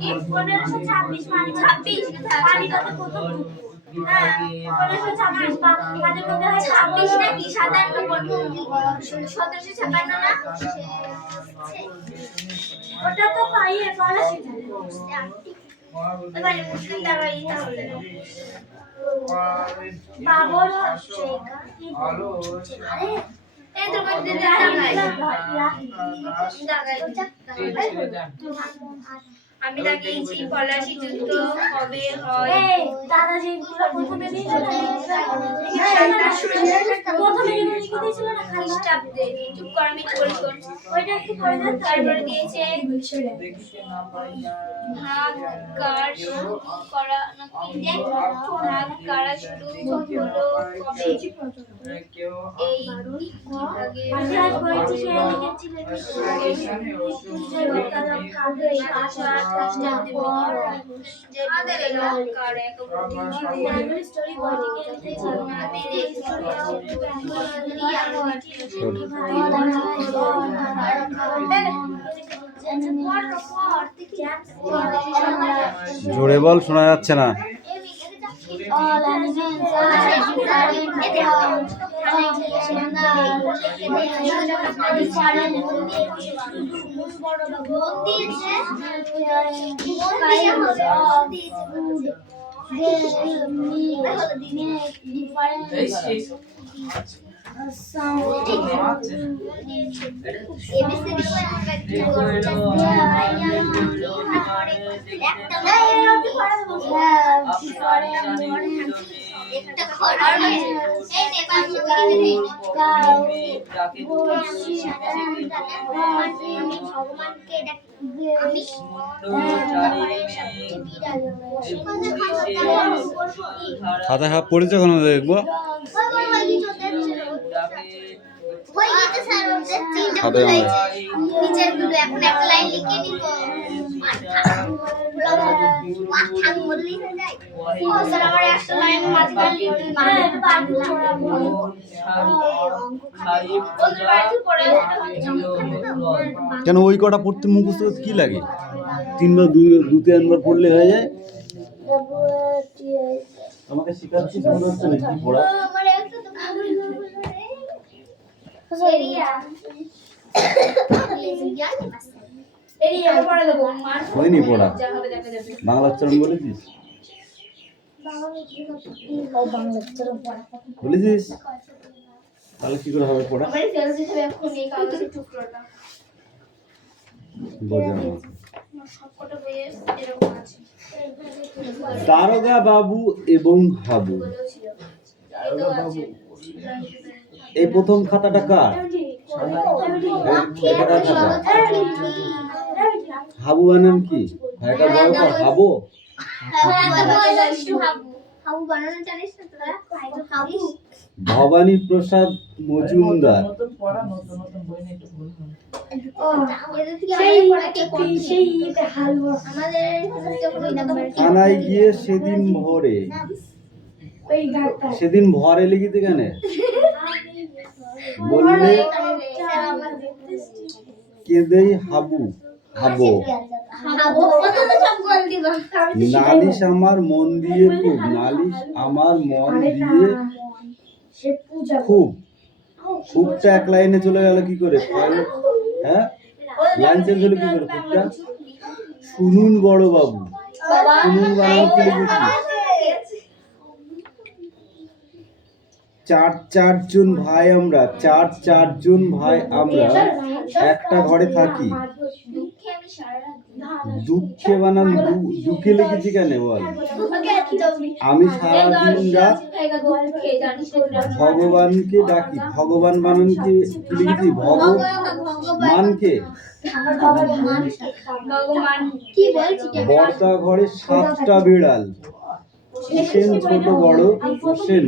1526 মানে 26 পানিপথে প্রথম হ্যাঁ 1526 বা তাদের মধ্যে হয় 26 নাকি 57 প্রথম 1756 না ওটা তো পাইয়ে পলাশি এবারে মুসলিম দাঁড়াই তাহলে বাবর হচ্ছে আলো আরে এই তো বলতে আমি লাগিয়েছি পলাশি যুদ্ধ কবে হয় দাদা যেগুলো প্রথমে দিয়েছিল প্রথমে যেগুলো লিখে দিয়েছিল না খ্রিস্টাব্দে চুপ কর আমি বলি তোর ওইটা একটু পড়ে দেন তারপরে দিয়েছে ভাগ কার শুরু করা নাকি ভাগ কারা শুরু হলো কবে এই ভাগে আজ বলছি সে লিখেছিলেন জোরে বল, শোনা যাচ্ছে না। খাতা খাপ পড়েছে কোনো দেখবো কেন ওই কটা পড়তে মুখস্থ কি লাগে? তিনবার দু তিনবার পড়লে হয়ে যায়। আমাকে শিখাচ্ছিস মনে হচ্ছে না কি পড়া? হয়নি পড়া। বাংলা উচ্চারণ বলেছিস? বলেছিস? তাহলে কি করে হবে পড়া? দারোগা বাবু এবং হাবু। এই প্রথম খাতাটা কার? হাবু বানান কি? এটা বড় কর হাবু। ভবানী প্রসাদ মজুমদার। থানায় গিয়ে সেদিন ভরে লিখিতে কেন বললে কেঁদেই হাবু হাবো নালিশ আমার মন দিয়ে খুব নালিশ আমার মন দিয়ে খুব খুবটা এক লাইনে চলে গেল কি করে? হ্যাঁ লাইন চেঞ্জ হলো কি করে? খুবটা শুনুন বড় বাবু শুনুন বানানো কি লিখেছি? চারজন ভাই আমরা চারজন ভাই আমরা একটা ঘরে থাকি। দুঃখে বানান দুঃখে লিখেছি কেন বল? আমি সারাদিন রাত ভগবানকে ডাকি। ভগবান বানানকে কি লিখেছি? ভগবানকে। বর্দা ঘরে 7টা বিড়াল। হোসেন ছোট বড় হোসেন।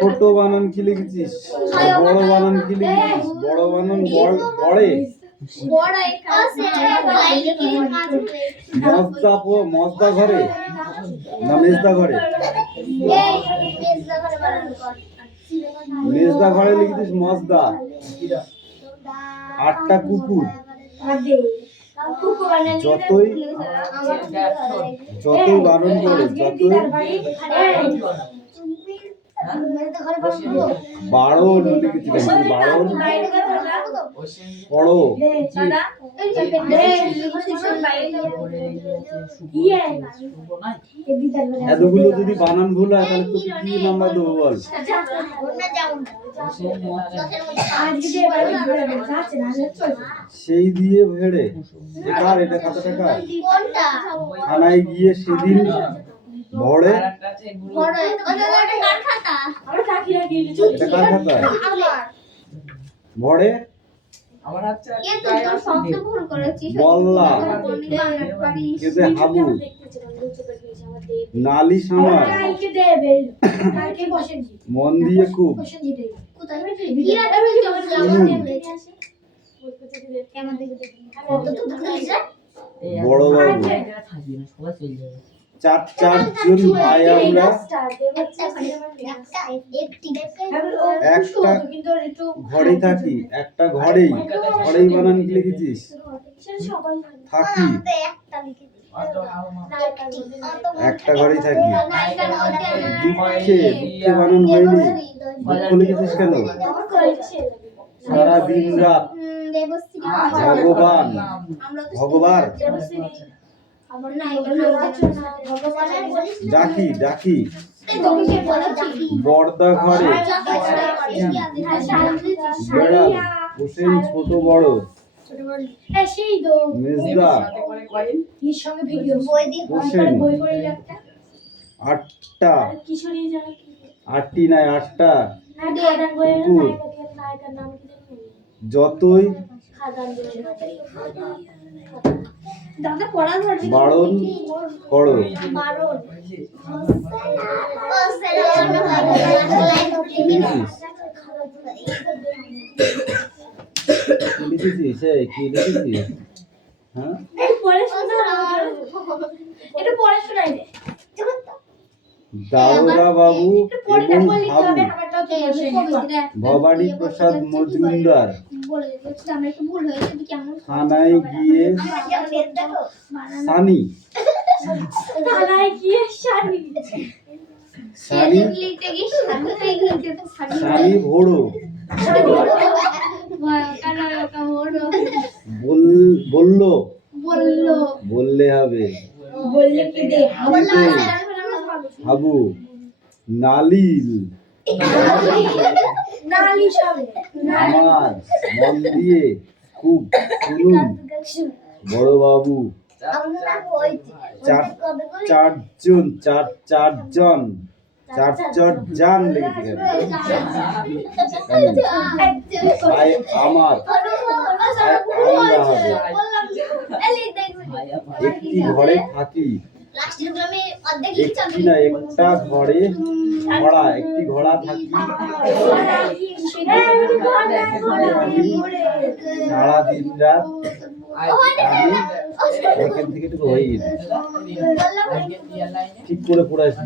ছোট বানান কি লিখেছিস? বড় বানান কি লিখেছিস? বড় বানান বড়ে। মজদা ঘরে না মেজদা ঘরে? মেজদা ঘরে লিখেছিস মজদা। 8টা কুকুর। যতই যতই বারণ করে, যতই বারণ লিখেছিলেন, বারণ পড়ো, এতগুলো যদি বানান ভুল হয় তাহলে তোকে কি নাম্বার দেবো বল? সেই দিয়ে ভেড়ে কার এটা খাতাটা কার? থানায় গিয়ে সেদিন ভরে, এটা কার খাতা? ভরে বল্লা কেঁদে হাবু নালিশ আমার মন দিয়ে খুব বড় বাবু চার চারজন ভাই আমরা একটা ঘরে থাকি, একটা ঘরেই ঘরেই বানান কি লিখেছিস? থাকি, একটা ঘরেই থাকি। দুঃখে দুঃখে বানান হয়নি, দুঃখ লিখেছিস কেন? সারা দিন রাত ভগবান ভগবান ডাকি ডাকি বর্দা ঘরে বেড়াল হোসেন ছোট বড় মেজদা হোসেন আটটা আটটি নাই আটটা কুকুর যতই বারণ করো লিখেছিস? কি লিখেছিস? হ্যাঁ দারোগা বাবু এবং হাবু ভবানী প্রসাদ মজুমদার থানায় গিয়ে সানি সানি ভোড়ো বললো বললে হবে হাবু নালিল আমার মন দিয়ে খুব শুনুন বড় বাবু চারজন চারজন লেগেছে আমার আমরা হবে একটি ঘরে থাকি, একটি না একটা ঘরে ঘোড়া, একটি ঘোড়া থাকি সারা দিন রাত। এখান থেকে একটু হয়ে গেছে, ঠিক করে পড়াইছি,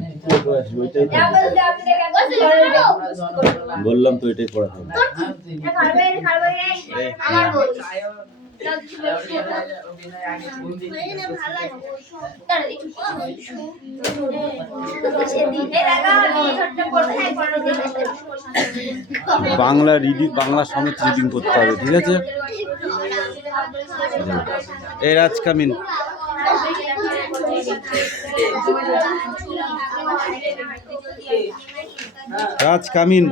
ওইটাই বললাম তো, এটাই পড়াতে হবে। বাংলা রিডিং, বাংলা সমেত রিডিং করতে হবে, ঠিক আছে? এই রাজ কামিন রাজ কামিন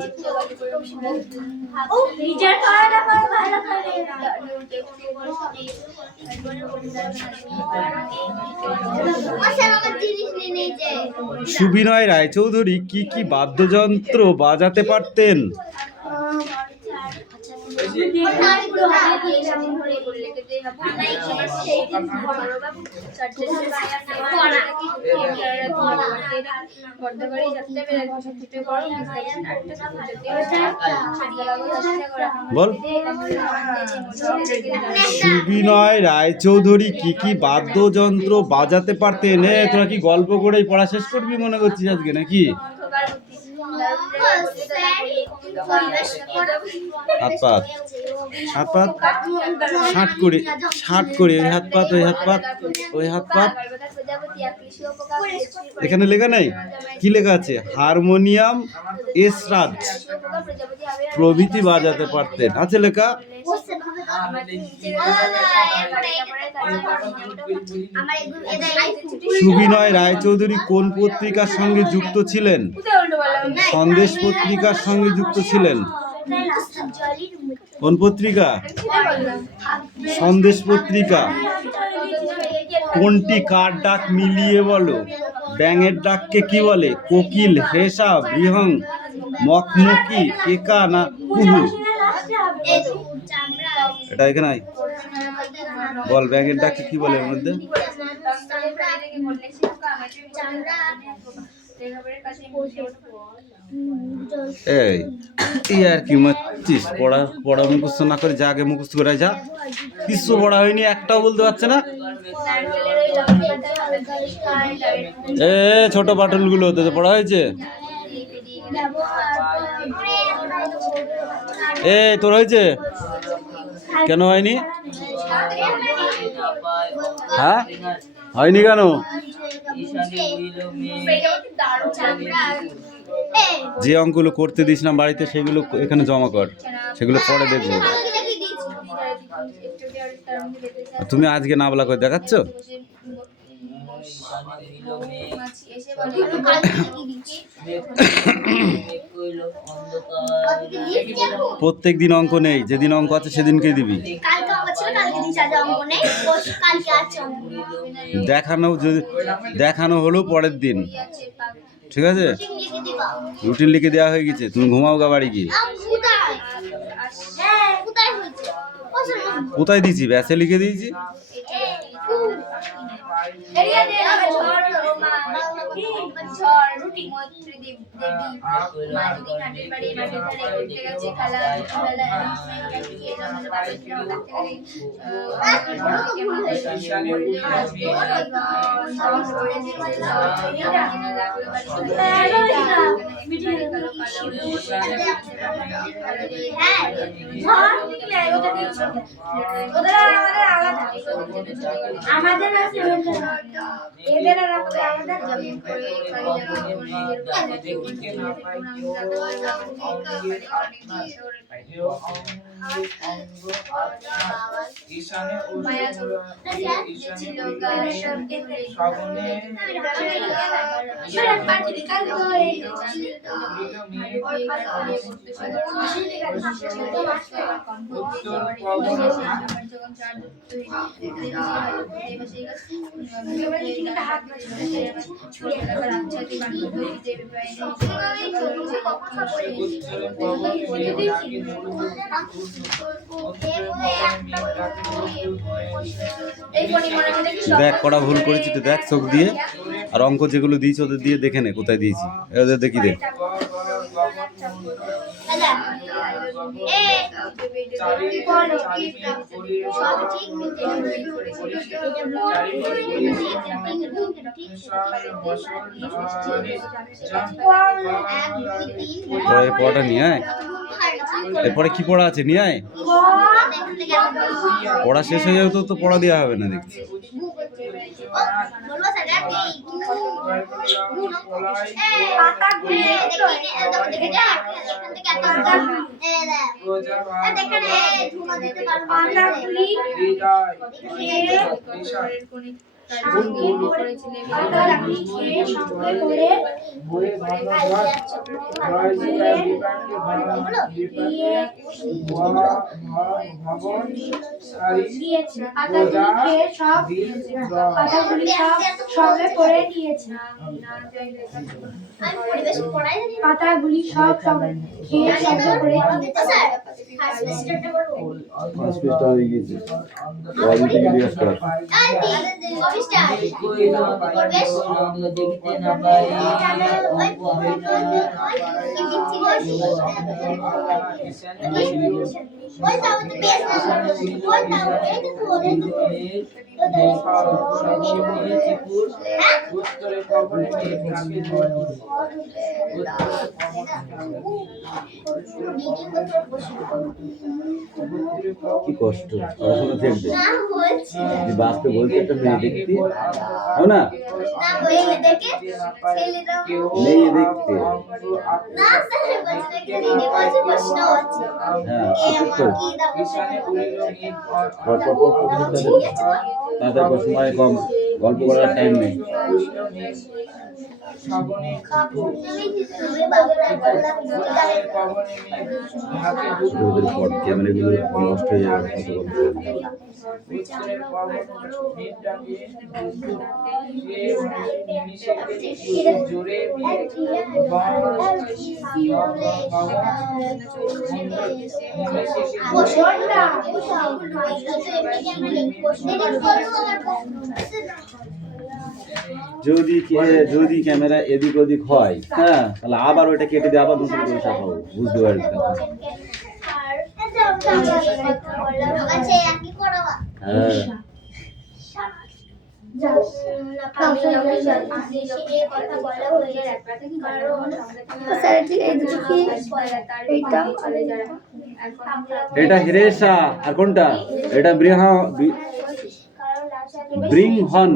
সুবিনয় রায়চৌধুরী কি কি বাদ্যযন্ত্র বাজাতে পারতেন? বল। সুবিনয় রায়চৌধুরী কি কি বাদ্যযন্ত্র বাজাতে পারতেন? তোরা কি গল্প করেই পড়া শেষ করবি মনে করছিস আজকে নাকি? হাত পাত হাত পাত ষাট করে ওই হাত পাত ওই হাত পাত ওই হাত পাত। এখানে লেখা নেই, কি লেখা আছে? হারমোনিয়াম এসরাজ প্রভৃতি বাজাতে পারতেন, আছে লেখা। সুবিনয় রায়চৌধুরী কোন পত্রিকার সঙ্গে যুক্ত ছিলেন? সন্দেশ পত্রিকার সঙ্গে যুক্ত ছিলেন। কোন পত্রিকা? সন্দেশ পত্রিকা। কোনটি কার ডাক মিলিয়ে বলো? ব্যাঙের ডাককে কি বলে? কোকিল, হেসা, বৃহং, মখমকি, কেকা না কুহু? এটা এখানে নাই। বল, ব্যাঙের ডাককে কি বলে এর মধ্যে? এই আর কি মারছিস? পড়া মুখস্থ না করে যা, আগে মুখস্থ করে যা। কিছু পড়া হয়নি, একটাও বলতে পারছে না। এ ছোট বাটুল গুলো তো পড়া হয়েছে? এ তোর হয়েছে? কেন হয়নি? হ্যাঁ হয়নি কেন? যে অঙ্কগুলো করতে দিয়েছিলাম বাড়িতে সেগুলো এখানে জমা কর, সেগুলো পরে দেখবো। তুমি আজকে না বলা করে দেখাচ্ছ? প্রত্যেক দিন অঙ্ক নেই, যেদিন অঙ্ক আছে সেদিনকে দিবি। দেখানো হলো পরের দিন, ঠিক আছে? রুটিন লিখে দেওয়া হয়ে গেছে, তুমি ঘুমাও গা বাড়ি গিয়ে। কোথায় দিয়েছি? ব্যাসে লিখে দিয়েছি। আমাদের আছে এদের রাখতে আলাদা ঈশানে ও শগনে দেখ কটা ভুল করেছি তো, দেখ চোখ দিয়ে। আর অঙ্ক যেগুলো দিয়েছি ওদের দিয়ে দেখে নে কোথায় দিয়েছি, ওদের দেখি দে। পড়াটা নিয়ে আয়, এরপরে কি পড়া আছে নিয়ে আয়। পড়া শেষ হয়ে যাবে তো পড়া দেওয়া হবে না দেখছি। পাতাগুলি সব খেয়ে শব্দ করে ওই তাও তো বেশ না ওই তাও এই তো ওদের তো উত্তরে কবরে মেয়ে থাকে কি কষ্ট পড়াশোনা দেখবে না হচ্ছে যে বাপকে বলছে একটা মেয়ে দেখতে হয় না না বইলে দেখে ছেলেটা মেয়ে দেখতে না স্যার বলছে কি দিদি বলছে প্রশ্ন হচ্ছে হ্যাঁ এ ঠিক কি দাও কিষানে উড়িল মেঘ তাদের সময় কম গল্প করার টাইম নেই উড়িল মেঘ শ্রাবণে তুমি বাবুরা বললাম উত্তরে কবরে মেঘ ঢাকে ওদের পট ক্যামেরাগুলো নষ্ট হয়ে যাবে কত গল্প উত্তরে কবরে মেঘ ডাকে সে জোরে যদি ক্যামেরা এদিক ওদিক হয় হ্যাঁ তাহলে আবার ওইটা কেটে দিয়ে আবার নতুন করে ছাপাবো বুঝতে পারছি হ্যাঁ এটা হিরেশা আর কোনটা এটা ব্রিং হন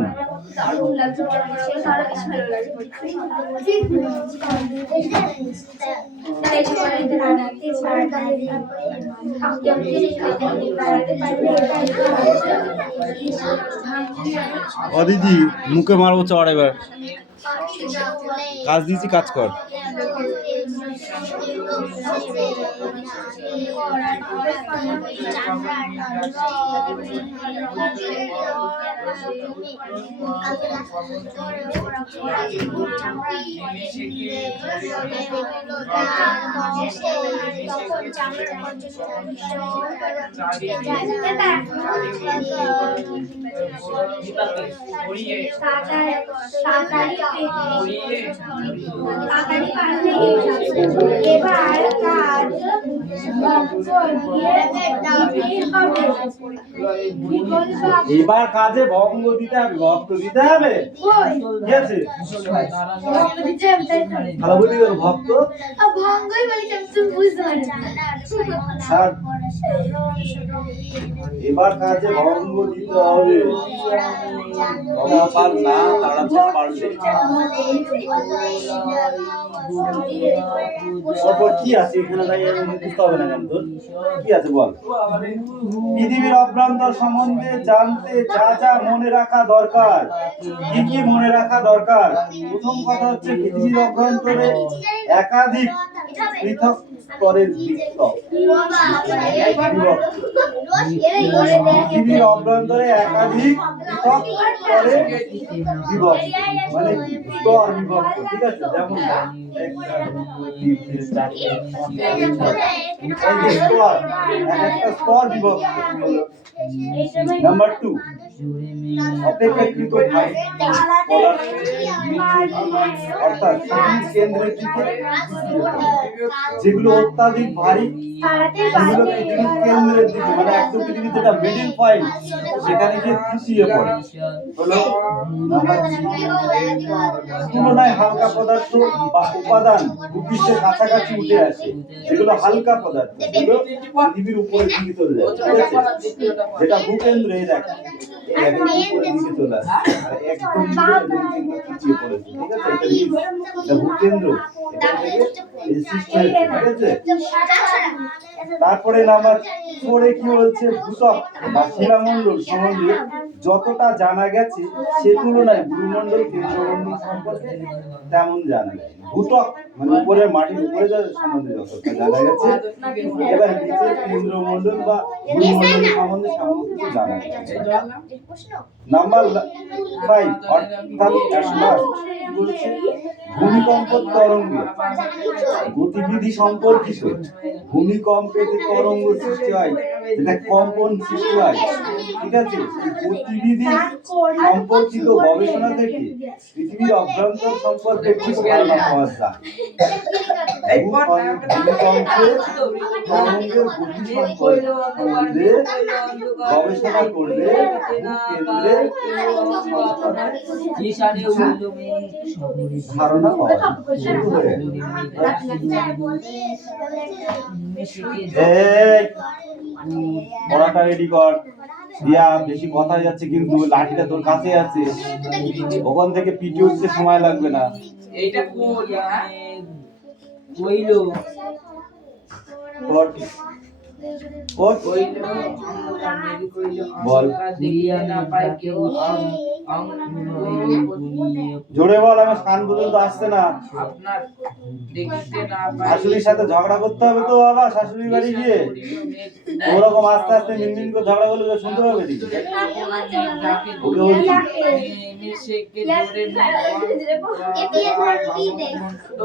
দিদি মুখে মারবো চড় এবার কাজ দিয়েছি কাজ কর এবার কাজ এবার কাজে ভঙ্গ দিতে হবে ভক্ত দিতে হবে ঠিক আছে ভালো বুঝলি তো ভক্ত ভঙ্গই বলি তুমি বুঝতে পারছো আর এবার কাজে ভঙ্গ দিতে হবে পার না তারা পারলে তারপর কি আছে এখানে দাঁড়িয়ে বুঝতে হবে না কেন তোর কি আছে বল পৃথিবীর অভ্যন্তর সম্বন্ধে জানতে যা যা মনে রাখা দরকার কি কি মনে রাখা দরকার প্রথম কথা হচ্ছে পৃথিবীর অভ্যন্তরে একাধিক পৃথক স্তরের পৃথিবীর অভ্যন্তরে একাধিক পৃথক স্তরে বিভক্ত মানে স্তর বিভক্ত ঠিক আছে যেমন স্তর বিভক্ত নাম্বার 2 অপেক্ষাকৃত অর্থাৎ কেন্দ্রের দিকে যেগুলো অত্যাধিক ভারী সেগুলো পৃথিবীর কেন্দ্রের দিকে মানে একদম পৃথিবীর যেটা মিডল পয়েন্ট সেখানে গিয়ে থিতিয়ে পড়ে হলো তুলনায় হালকা পদার্থ বা উপাদান ভূপৃষ্ঠের কাছাকাছি উঠে আসে যেগুলো হালকা পদার্থ সেগুলো পৃথিবীর উপরের দিকে চলে যায় ঠিক আছে যেটা ভূকেন্দ্র এই দেখ উপরের দিকে চলে আসে আর একদম পিছিয়ে পড়েছে ঠিক আছে এটা ভূকেন্দ্র এই সিস্টেম ঠিক আছে তারপরে নাম্বার 4 এ কি বলছে ভূত্বক বা শিলামণ্ডল সম্বন্ধে যতটা জানা গেছে সে তুলনায় ভূমণ্ডল কেন্দ্রমণ্ডল সম্পর্কে তেমন জানা যায় ভূত্বক মানে উপরের মাটির উপরে যা সম্বন্ধে যতটা জানা গেছে এবার নিচে কেন্দ্রমণ্ডল বা ভূমণ্ডল সম্বন্ধে সামান্য কিছু জানা গেছে নাম্বার 5 অর্থাৎ বলছে ভূমিকম্প তরঙ্গে গতিবিধি সম্পর্কিত ভূমিকম্পে যে তরঙ্গ সৃষ্টি হয় এটা কম্পন সৃষ্টি হয়, ঠিক আছে? এই গতিবিধি সম্পর্কিত গবেষণা থেকে পৃথিবীর অভ্যন্তর সম্পর্কে ঠিক ধারণা পাওয়া যায়। ভূকম্পে তরঙ্গের গতি সম্পর্কে গবেষণা করলে ভূকেন্দ্রের ধারণা পাওয়া যায়। শুরু হয়ে গেল। এই পড়াটা রেডি কর। দিয়া বেশি কথা হয়ে যাচ্ছে, কিন্তু লাঠিটা তোর কাছে আছে, ওখান থেকে পিটি উঠতে সময় লাগবে না। এইটা কইলো কর কর বল, জোরে বল, আমার কান পর্যন্ত আসছে না। আপনার দেখিতে না পাই শাশুড়ির সাথে ঝগড়া করতে হবে তো বাবা, শাশুড়ি বাড়ি গিয়ে ওরকম আস্তে আস্তে মিনমিন করে ঝগড়া করলে তো শুনতে হবে।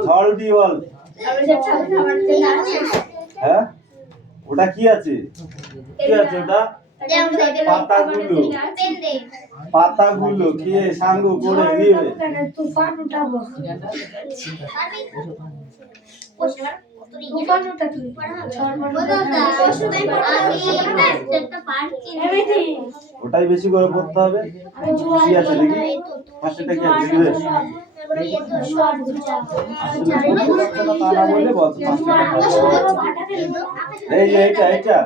ঝড় দি বল। হ্যাঁ, ওটা কি আছে? কি আছে ওটা? পাতাগুলো, পাতাগুলো খেয়ে সাঙ্গু করে দিবে। ওটাই বেশি করে পড়তে হবে। কি আছে দেখি, পাশেটা কি আছে দিবে? এই যে এটা এটা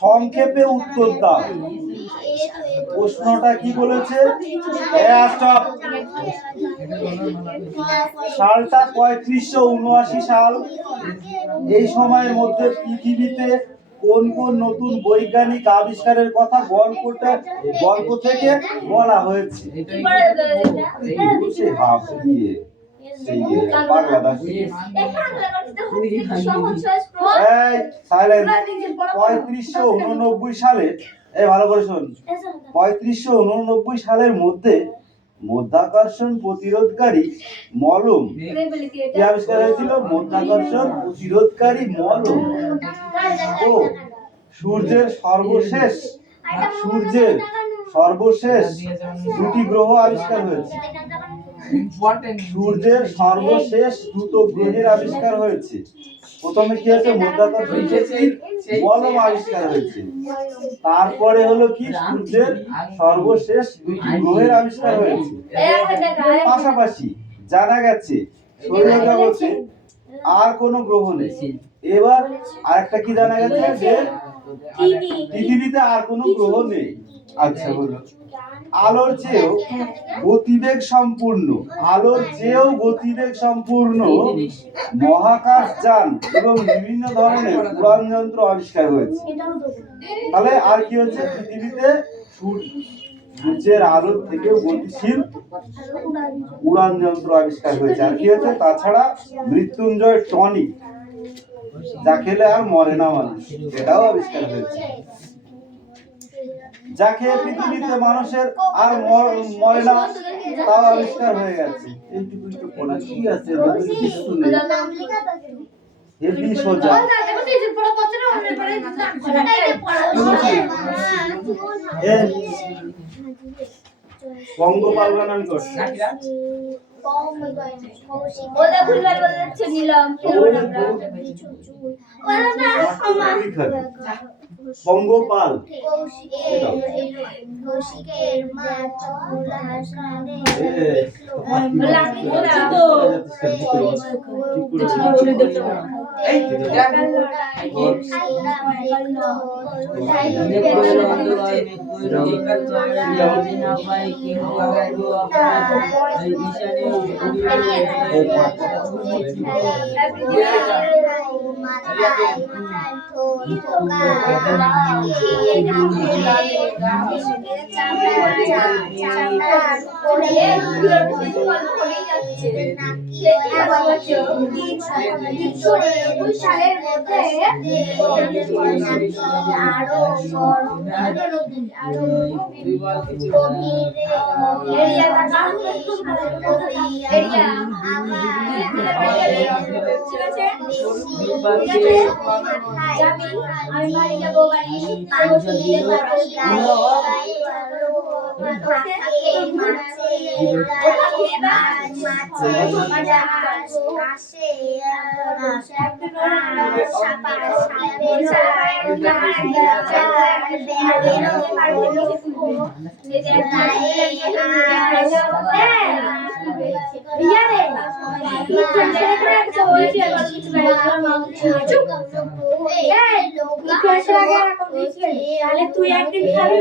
সংক্ষেপে উত্তর দাও। প্রশ্নটা কি বলেছে? সালটা 3579 সাল। এই সময়ের মধ্যে পৃথিবীতে কোন কোন নতুন বৈজ্ঞানিক আবিষ্কারের কথা গল্প থেকে বলা হয়েছে? সালে, ভালো করে শোন, 3589 সালের মধ্যে মধ্যাকর্ষণ প্রতিরোধকারী মলম কি আবিষ্কার হয়েছিল? মধ্যাকর্ষণ প্রতিরোধকারী মলম। ও সূর্যের সর্বশেষ দুটি গ্রহ আবিষ্কার হয়েছে। সূর্যের সর্বশেষ দুটো গ্রহের আবিষ্কার হয়েছে। প্রথমে কি হয়েছে? মধ্যাকর্ষণ মলম আবিষ্কার হয়েছে। তারপরে হলো কি? সূর্যের সর্বশেষ দুটি গ্রহের আবিষ্কার হয়েছে। পাশাপাশি জানা গেছে সৌরজগতে আর কোনো গ্রহ নেই। এবার আরেকটা কি জানা গেছে? যে পৃথিবীতে আর কোনো গ্রহ নেই। আচ্ছা বলো, আলোর চেয়েও গতিবেগ সম্পূর্ণ মহাকাশযান এবং বিভিন্ন ধরনের উড়ান যন্ত্র আবিষ্কার হয়েছে। তাহলে আর কি হচ্ছে? পৃথিবীতে সূর্যের আলোর থেকে গতিশীল উড়ান যন্ত্র আবিষ্কার হয়েছে। আর কি হচ্ছে? তাছাড়া মৃত্যুঞ্জয় টনিক, যা খেলে আর মরে না মানুষ, এটাও আবিষ্কার হয়েছে। যা খেয়ে পৃথিবীতে মানুষের আর মরে না, তাও আবিষ্কার হয়ে গেছে। এইটুকুই তো পড়া। কি আছে? কিছু নেই, হেভি সোজা। পঙ্গপাল বানান করছে। পঙ্গপাল 1991 সালের মধ্যে আরো আমি বাড়ি যাবো বাড়ি তুই একদিন খাবি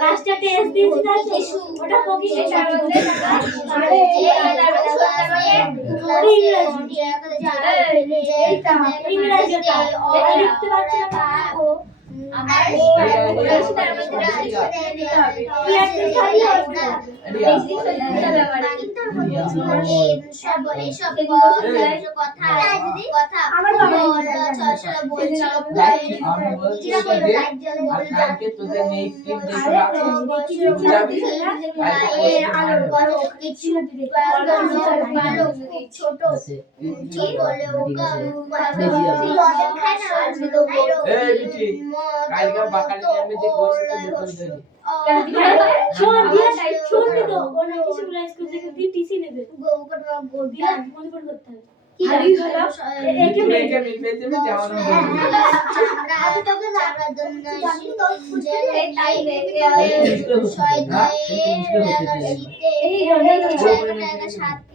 লাস্টে টেস্ট দিয়েছিস ওটা পকি ইংরেজি লিখতে পারছি না আমার ছোট কালকে বাকাল নিয়ে যে কোর্স শোন দিয়া তাই শোন তো ওনা কিছু লাইস করতে করতে টিসি নেবে দিয়া মনে করে করতে হবে কি হলো একে মিলতে যাওয়ানো আমি তোকে জানার জন্য যে তাই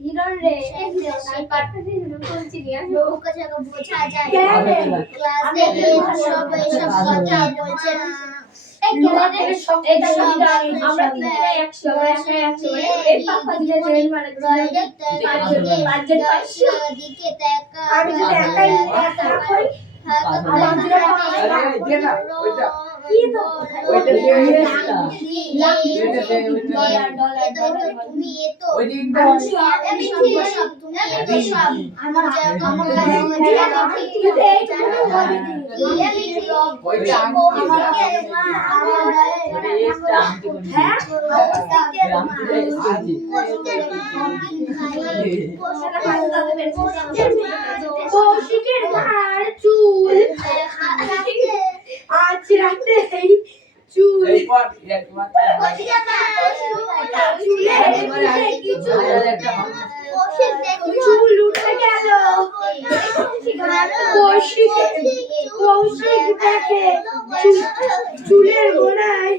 হিরণ রে আমি পাঠটা দিয়ে বলছি লোক কাছে বোঝা যায় ক্লাসে সবাই সব কথা বলছে আমরা তিনটা 100 এই পাপা দিয়ে জেল মানে বাজেট 500 দিকে টাকা আমি যদি একাই টাকা করি কি তো ওইটা দিয়ে তুমি এতো আমি সব আমার কৌশিকের ঘাড় চুল আজ রাতে চুল চুল উঠে গেল কৌশিক দেখে চুলের গোড়ায়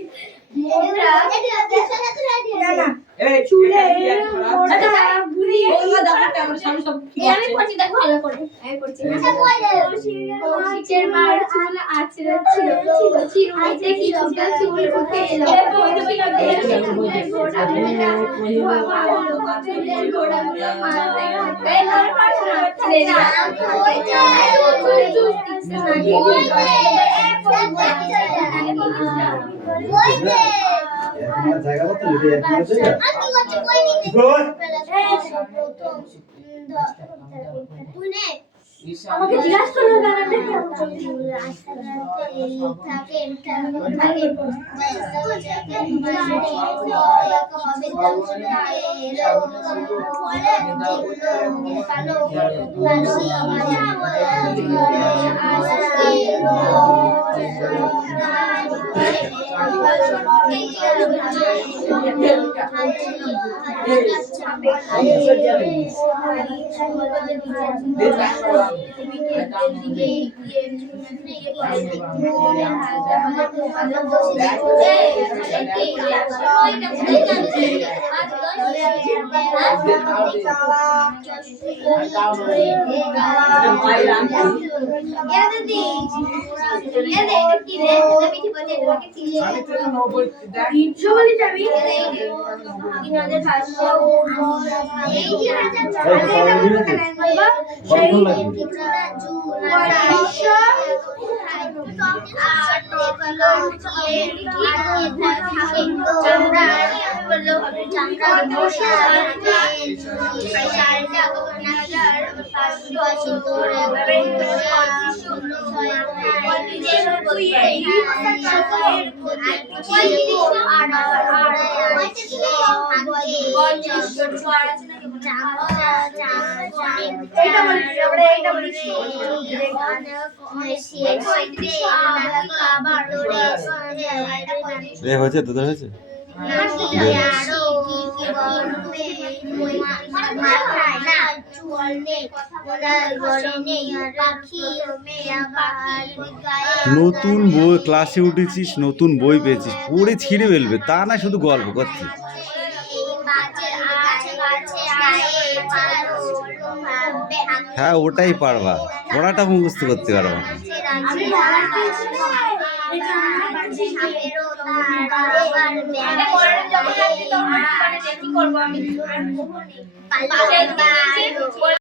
চুলের মোটা বুড়ি আমি পড়ছি দেখ ভালো করে আমি পড়ছি কৌশিকের মার চুল আছড়ে ছিল চিরুনিতে কিছুটা চুল উঠে এলো চুলের গোড়া আমার জায়গা মতো লিখে যাচ্ছে আমাকে জিজ্ঞাসা করলো গানটা হয়েছে তোদের হয়েছে? নতুন বই ক্লাসে উঠেছিস, নতুন বই পেয়েছিস, পড়ে ছিঁড়ে ফেলবে, তা না শুধু গল্প করছিস। হ্যাঁ ওটাই পারবা, পড়াটা মুখস্থ করতে পারবা না। আমি